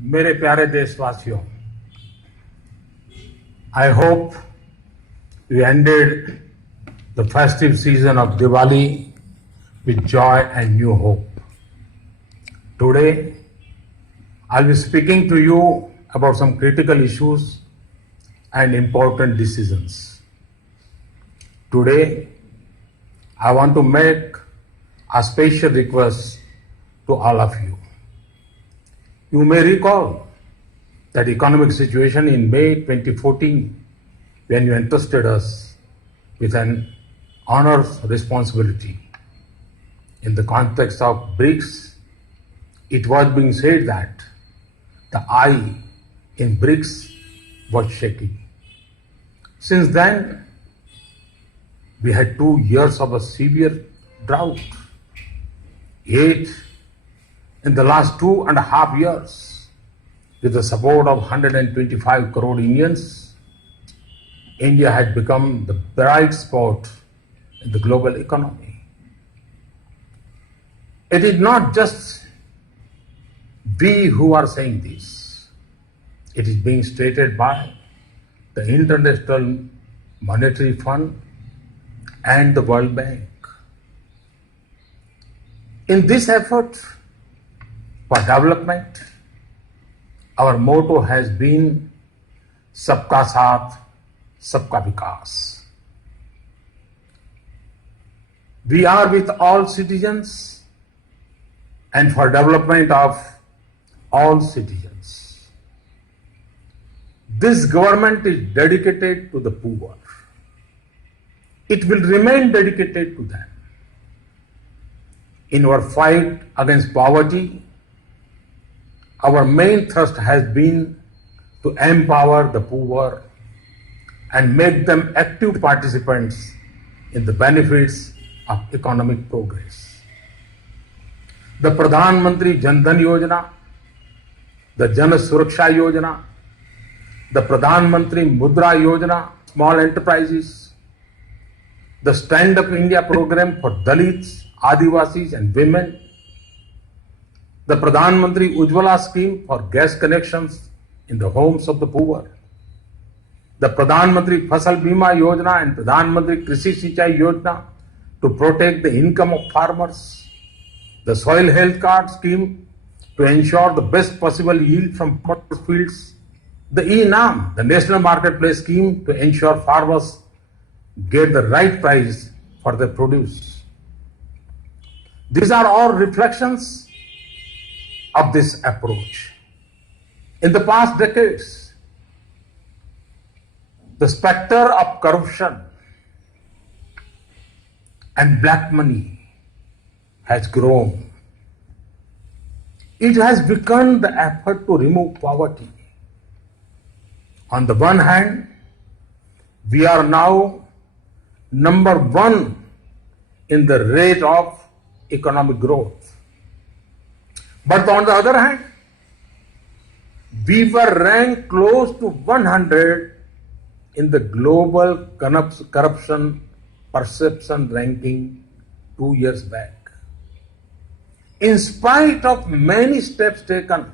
मेरे प्यारे देशवासियों, I hope you ended the festive season of Diwali with joy and new hope. Today, I'll be speaking to you about some critical issues and important decisions. Today, I want to make a special request to all of you. You may recall that economic situation in May 2014 when you entrusted us with an honors responsibility. In the context of BRICS, it was being said that the eye in BRICS was shaking. Since then, we had 2 years of a severe drought. Yet, in the last 2.5 years, with the support of 125 crore Indians, India had become the bright spot in the global economy. It is not just we who are saying this. It is being stated by the International Monetary Fund and the World Bank. In this effort for development, our motto has been Sabka Saath, Sabka Vikas. We are with all citizens and for development of all citizens. This government is dedicated to the poor. It will remain dedicated to them. In our fight against poverty, our main thrust has been to empower the poor and make them active participants in the benefits of economic progress. The Pradhan Mantri Jan Dhan Yojana, the Jan Suraksha Yojana, the Pradhan Mantri Mudra Yojana, small enterprises, the Stand Up India program for Dalits, Adivasis and women, the Pradhan Mantri Ujjwala scheme for gas connections in the homes of the poor, the Pradhan Mantri Fasal Bima Yojana and Pradhan Mantri Krishi Sinchai Yojana to protect the income of farmers, the Soil Health Card scheme to ensure the best possible yield from fields, the E-NAM, the National Marketplace scheme to ensure farmers get the right price for their produce. These are all reflections of this approach. In the past decades, the specter of corruption and black money has grown. It has begun the effort to remove poverty. On the one hand, we are now number one in the rate of economic growth. But on the other hand, we were ranked close to 100 in the global corruption perception ranking 2 years back. In spite of many steps taken,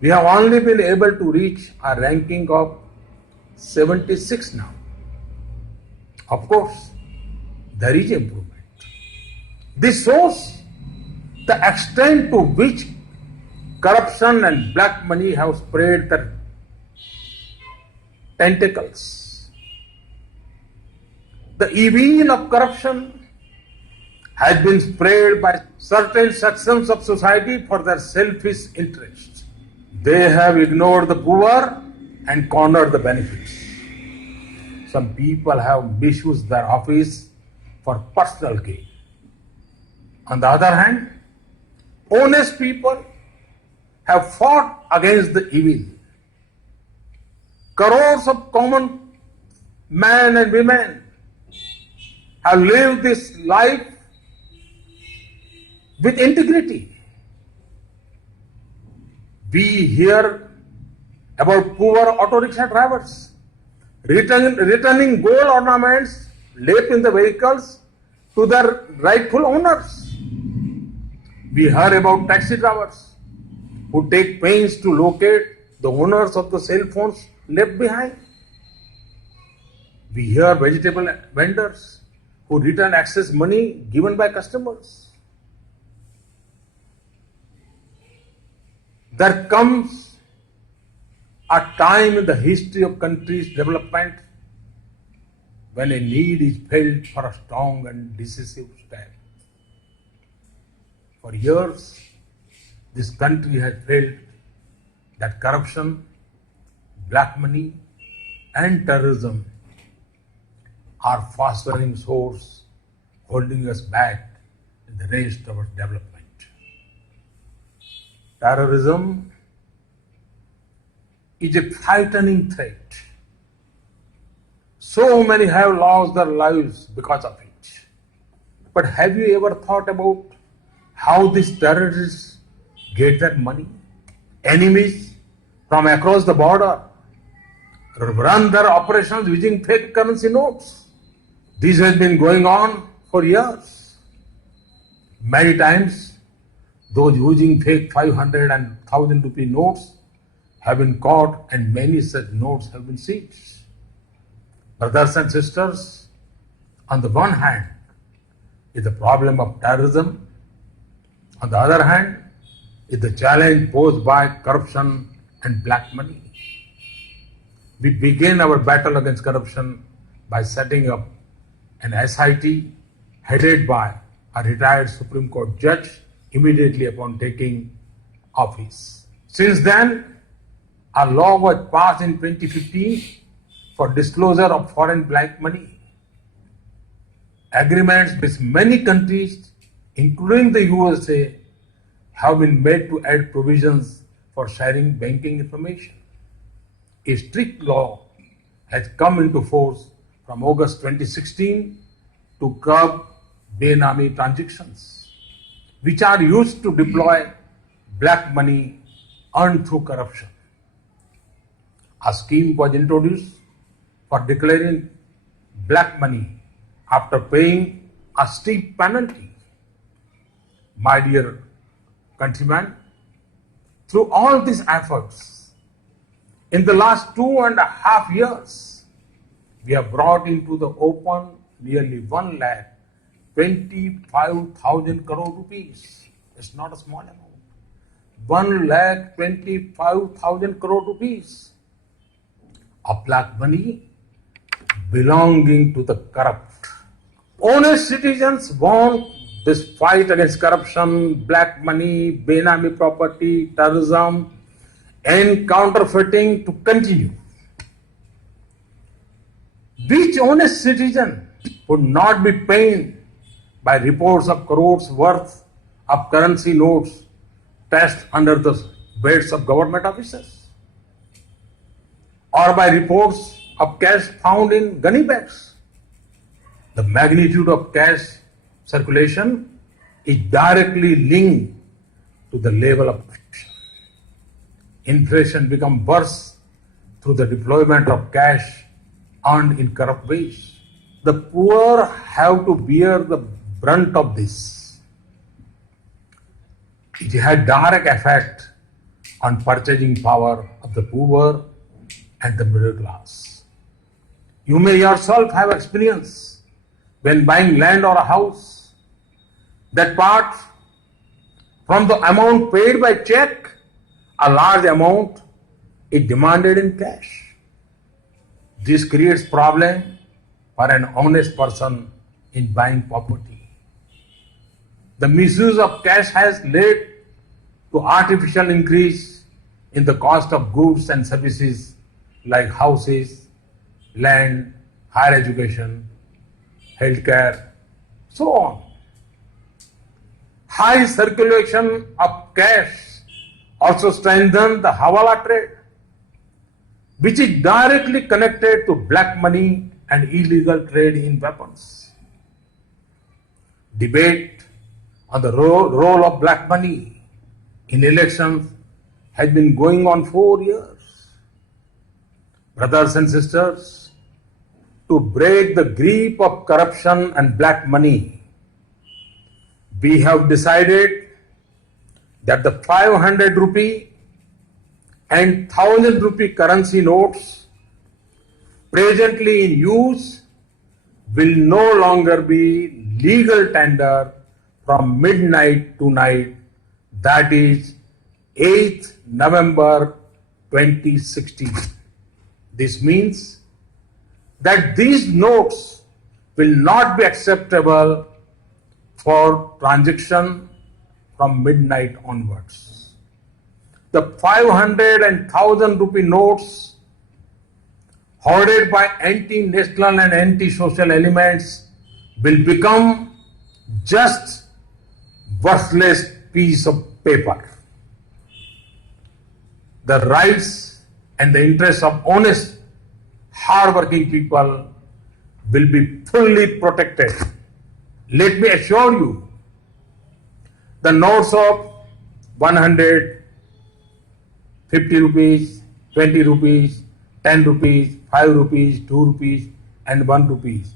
we have only been able to reach a ranking of 76 now. Of course, there is improvement. This shows the extent to which corruption and black money have spread their tentacles. The evil of corruption has been spread by certain sections of society for their selfish interests. They have ignored the poor and cornered the benefits. Some people have misused their office for personal gain. On the other hand, honest people have fought against the evil. Crores of common men and women have lived this life with integrity. We hear about poor auto rickshaw drivers returning gold ornaments left in the vehicles to their rightful owners. We heard about taxi drivers who take pains to locate the owners of the cell phones left behind. We hear vegetable vendors who return excess money given by customers. There comes a time in the history of country's development when a need is felt for a strong and decisive stand. For years, this country has felt that corruption, black money, and terrorism are fostering source holding us back in the race towards development. Terrorism is a frightening threat. So many have lost their lives because of it. But have you ever thought about how these terrorists get their money? Enemies from across the border run their operations using fake currency notes. This has been going on for years. Many times, those using fake 500 and 1000 rupee notes have been caught and many such notes have been seized. Brothers and sisters, on the one hand is the problem of terrorism, on the other hand is the challenge posed by corruption and black money. We began our battle against corruption by setting up an SIT headed by a retired Supreme Court judge immediately upon taking office. Since then, a law was passed in 2015 for disclosure of foreign black money. Agreements with many countries, including the USA, have been made to add provisions for sharing banking information. A strict law has come into force from August 2016 to curb benami transactions, which are used to deploy black money earned through corruption. A scheme was introduced for declaring black money after paying a steep penalty. My dear countrymen, through all these efforts, in the last 2.5 years, we have brought into the open nearly 1,25,000 crore rupees. It's not a small amount. 1,25,000 crore rupees of black money belonging to the corrupt. Honest citizens want this fight against corruption, black money, benami property, terrorism, and counterfeiting to continue. Which honest citizen would not be pained by reports of crores worth of currency notes stashed under the beds of government officers? Or by reports of cash found in gunny bags? The magnitude of cash circulation is directly linked to the level of corruption. Inflation becomes worse through the deployment of cash earned in corrupt ways. The poor have to bear the brunt of this. It had direct effect on purchasing power of the poor and the middle class. You may yourself have experience when buying land or a house that part from the amount paid by check, a large amount is demanded in cash. This creates problem for an honest person in buying property. The misuse of cash has led to artificial increase in the cost of goods and services like houses, land, higher education, healthcare, so on. High circulation of cash also strengthens the hawala trade, which is directly connected to black money and illegal trade in weapons. Debate on the role of black money in elections has been going on for years. Brothers and sisters, to break the grip of corruption and black money, we have decided that the 500 rupee and 1000 rupee currency notes presently in use will no longer be legal tender from midnight to night, that is 8th November 2016. This means that these notes will not be acceptable for transaction from midnight onwards. The 500 and 1000 rupee notes hoarded by anti-national and anti-social elements will become just worthless piece of paper. The rights and the interests of honest, hard-working people will be fully protected. Let me assure you, the notes of 100, 50 rupees, 20 rupees, 10 rupees, 5 rupees, 2 rupees, and 1 rupees,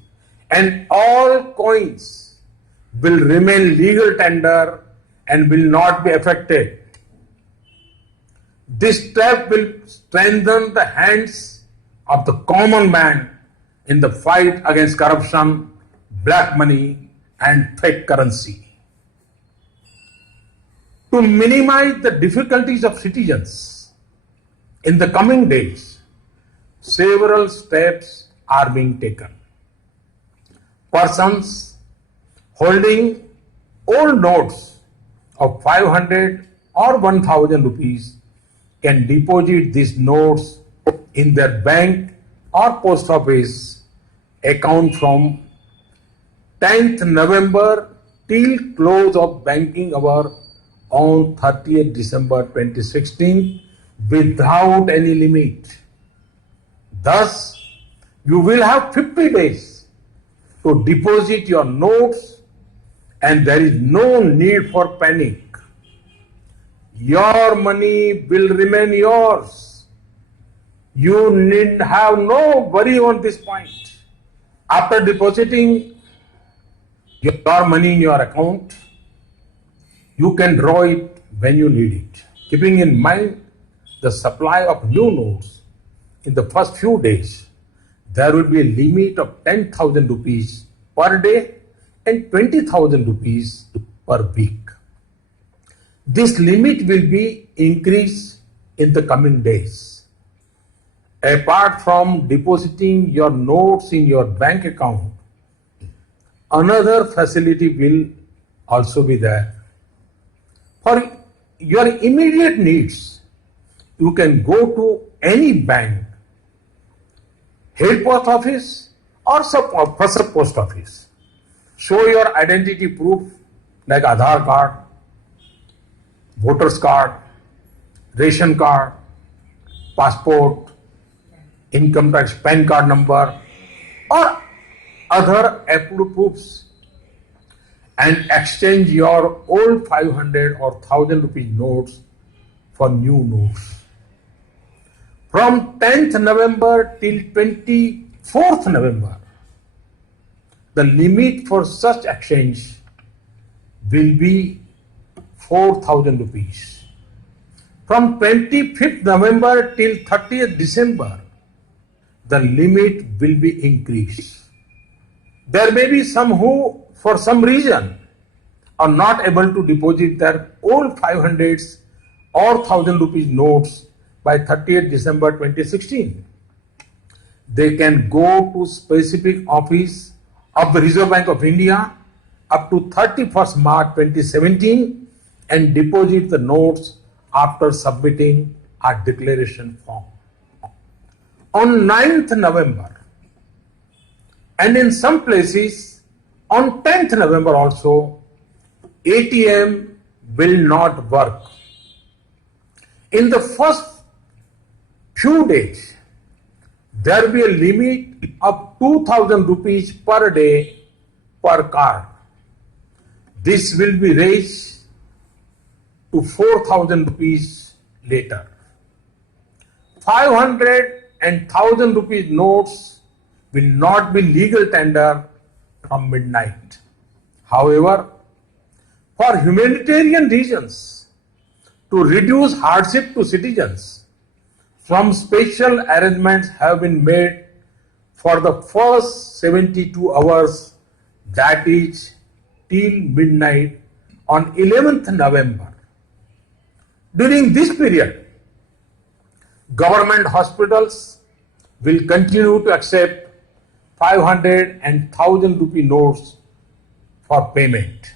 and all coins will remain legal tender and will not be affected. This step will strengthen the hands of the common man in the fight against corruption, black money, and fake currency. To minimize the difficulties of citizens in the coming days, several steps are being taken. Persons holding old notes of 500 or 1000 rupees can deposit these notes in their bank or post office account from 10th November till close of banking hour on 30th December 2016 without any limit. Thus, you will have 50 days to deposit your notes and there is no need for panic. Your money will remain yours. You need have no worry on this point. After depositing your money in your account, you can draw it when you need it. Keeping in mind the supply of new notes in the first few days, there will be a limit of 10,000 rupees per day and 20,000 rupees per week. This limit will be increased in the coming days. Apart from depositing your notes in your bank account, another facility will also be there. For your immediate needs, you can go to any bank, head post office or sub post office. Show your identity proof like Aadhaar card, voter's card, ration card, passport, income tax, PAN card number, or other approved proofs and exchange your old 500 or 1000 rupee notes for new notes. From 10th November till 24th November, the limit for such exchange will be 4,000 rupees. From 25th November till 30th December, the limit will be increased. There may be some who, for some reason, are not able to deposit their old 500s or 1000 rupees notes by 30th December 2016. They can go to specific office of the Reserve Bank of India up to 31st March 2017 and deposit the notes after submitting a declaration form. On 9th November and in some places on 10th November also, ATM will not work. In the first few days, there will be a limit of 2,000 rupees per day per card. This will be raised to 4,000 rupees later. 500 and 1,000 rupees notes will not be legal tender from midnight. However, for humanitarian reasons, To reduce hardship to citizens, some special arrangements have been made for the first 72 hours, that is till midnight on 11th November. During this period, government hospitals will continue to accept 500 and 1000 rupee notes for payment.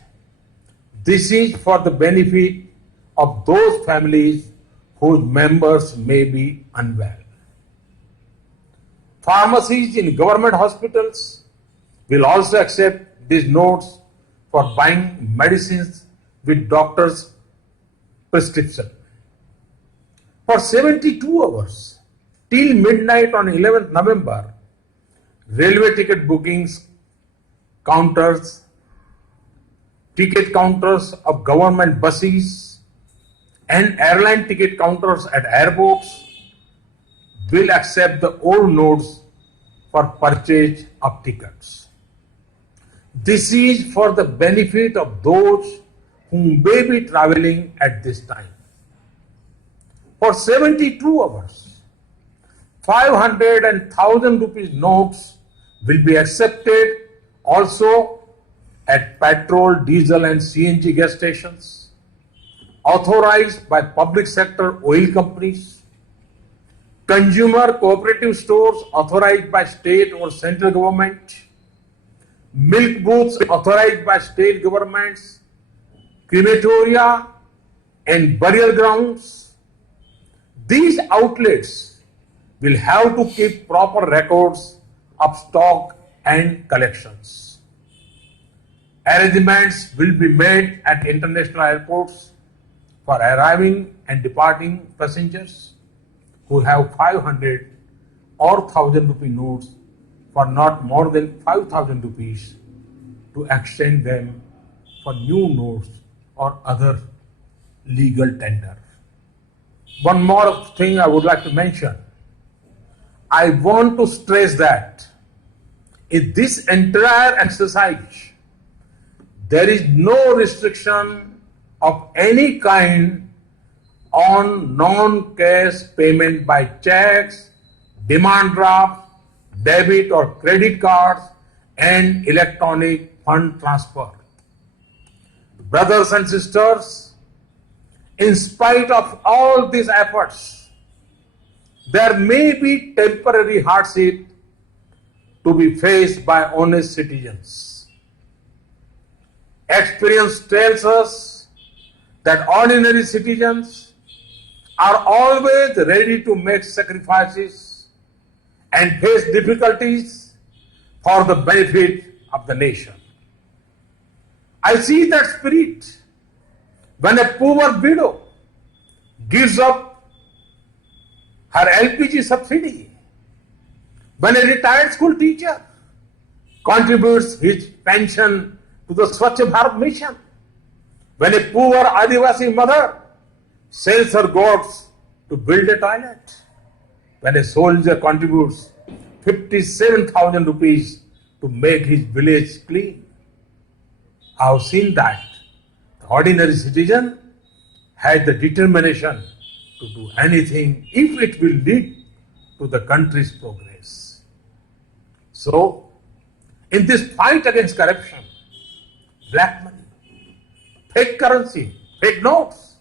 This is for the benefit of those families whose members may be unwell. Pharmacies in government hospitals will also accept these notes for buying medicines with doctor's prescription. For 72 hours till midnight on 11th November, railway ticket bookings counters, ticket counters of government buses, and airline ticket counters at airports will accept the old notes for purchase of tickets. This is for the benefit of those who may be traveling at this time. For 72 hours, 500 and 1000 rupees notes will be accepted also at petrol, diesel and CNG gas stations, authorized by public sector oil companies, consumer cooperative stores authorized by state or central government, milk booths authorized by state governments, crematoria and burial grounds. These outlets will have to keep proper records of stock and collections. Arrangements will be made at international airports for arriving and departing passengers who have 500 or 1000 rupee notes for not more than 5000 rupees to exchange them for new notes or other legal tender. One more thing I would like to mention. I want to stress that in this entire exercise, there is no restriction of any kind on non-cash payment by checks, demand drafts, debit or credit cards, and electronic fund transfer. Brothers and sisters, in spite of all these efforts, there may be temporary hardship to be faced by honest citizens. Experience tells us that ordinary citizens are always ready to make sacrifices and face difficulties for the benefit of the nation. I see that spirit when a poor widow gives up her LPG subsidy, when a retired school teacher contributes his pension to the Swachh Bharat mission, when a poor Adivasi mother sells her goats to build a toilet, when a soldier contributes 57,000 rupees to make his village clean. I have seen that the ordinary citizen has the determination to do anything if it will lead to the country's progress. So, in this fight against corruption, black money, fake currency, fake notes,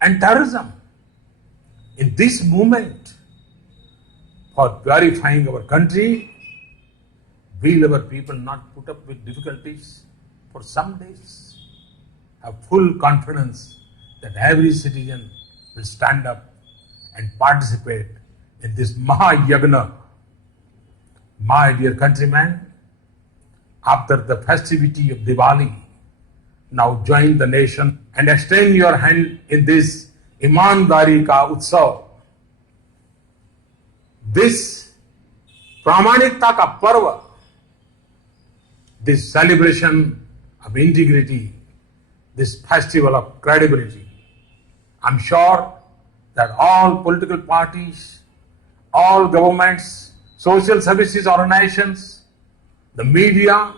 and terrorism, in this movement for purifying our country, will our people not put up with difficulties for some days? Have full confidence that every citizen will stand up and participate in this Mahayagna. My dear countrymen, after the festivity of Diwali, now join the nation and extend your hand in this Imandari Ka Utsav, this Pramanikta Ka Parva, this celebration of integrity, this festival of credibility. I'm sure that all political parties, all governments, social services organizations, the media,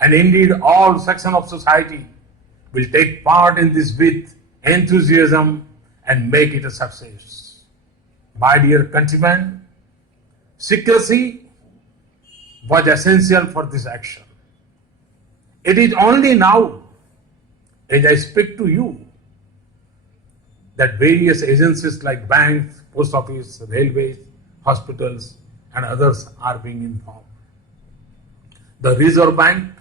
and indeed all sections of society will take part in this with enthusiasm, and make it a success. My dear countrymen, secrecy was essential for this action. It is only now, as I speak to you, that various agencies like banks, post office, railways, hospitals, and others are being informed. The Reserve Bank,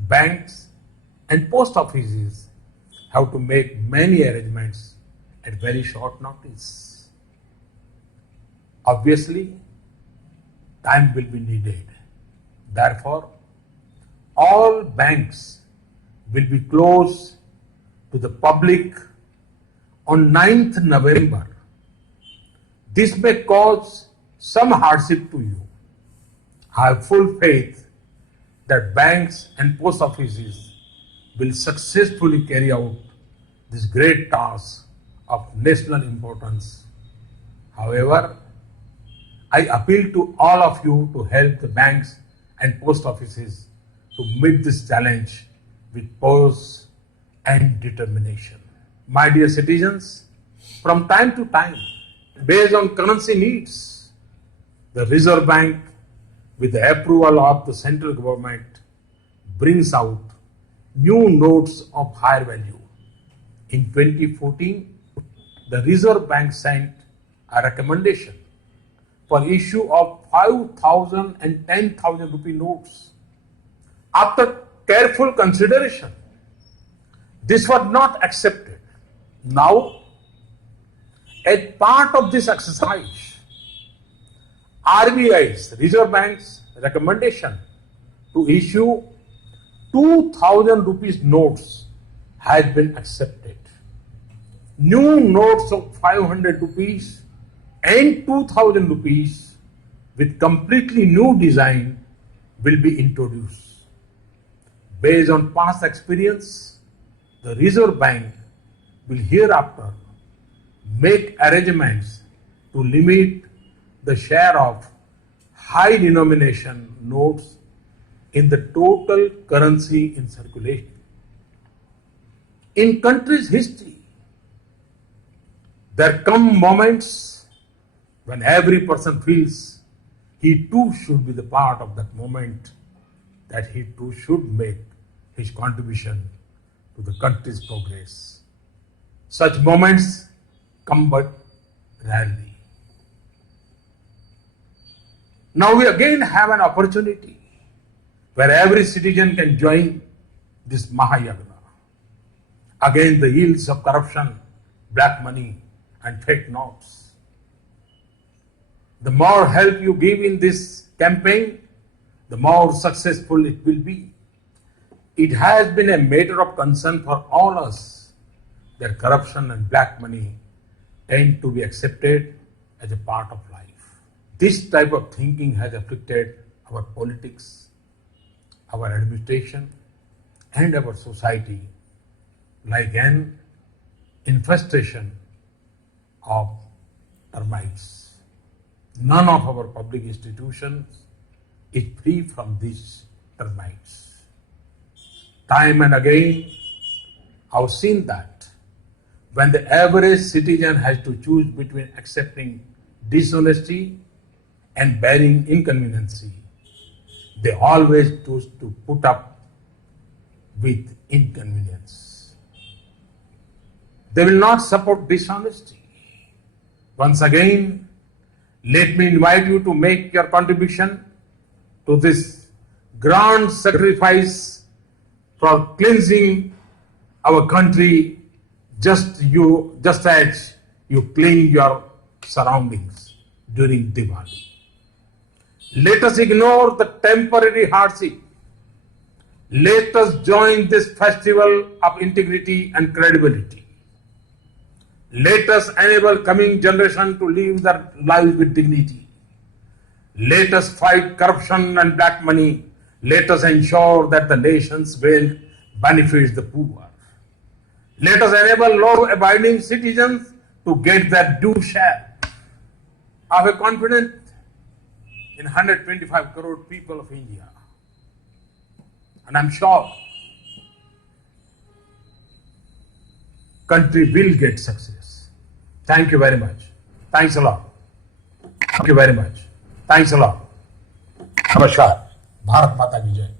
banks, and post offices have to make many arrangements at very short notice. Obviously, time will be needed. Therefore, all banks will be closed to the public on 9th November. This may cause some hardship to you. I have full faith that banks and post offices will successfully carry out this great task of national importance. However, I appeal to all of you to help the banks and post offices to meet this challenge with poise and determination. My dear citizens, from time to time, based on currency needs, the Reserve Bank, with the approval of the central government, brings out new notes of higher value. In 2014, the Reserve Bank sent a recommendation for issue of 5,000 and 10,000 rupee notes. After careful consideration, this was not accepted. Now, as part of this exercise, RBI's, Reserve Bank's recommendation to issue 2,000 rupees notes has been accepted. New notes of 500 rupees and 2,000 rupees with completely new design will be introduced. Based on past experience, the Reserve Bank will hereafter make arrangements to limit the share of high denomination notes in the total currency in circulation. In country's history, there come moments when every person feels he too should be the part of that moment, that he too should make his contribution to the country's progress. Such moments come but rarely. Now we again have an opportunity where every citizen can join this Mahayagna against the ills of corruption, black money, and fake notes. The more help you give in this campaign, the more successful it will be. It has been a matter of concern for all us that corruption and black money tend to be accepted as a part of life. This type of thinking has affected our politics, our administration, and our society like an infestation of termites. None of our public institutions is free from these termites. Time and again, I've seen that when the average citizen has to choose between accepting dishonesty and bearing inconvenience, they always choose to put up with inconvenience. They will not support dishonesty. Once again, let me invite you to make your contribution to this grand sacrifice for cleansing our country, just as you clean your surroundings during Diwali. Let us ignore the temporary hardship. Let us join this festival of integrity and credibility. Let us enable coming generation to live their lives with dignity. Let us fight corruption and black money. Let us ensure that the nation's wealth benefits the poor. Let us enable law-abiding citizens to get their due share. I have confidence in 125 crore people of India. And I'm sure country will get success. Thank you very much. Thanks a lot. Thank you very much. Thanks a lot. नमस्कार. भारत माता की जय.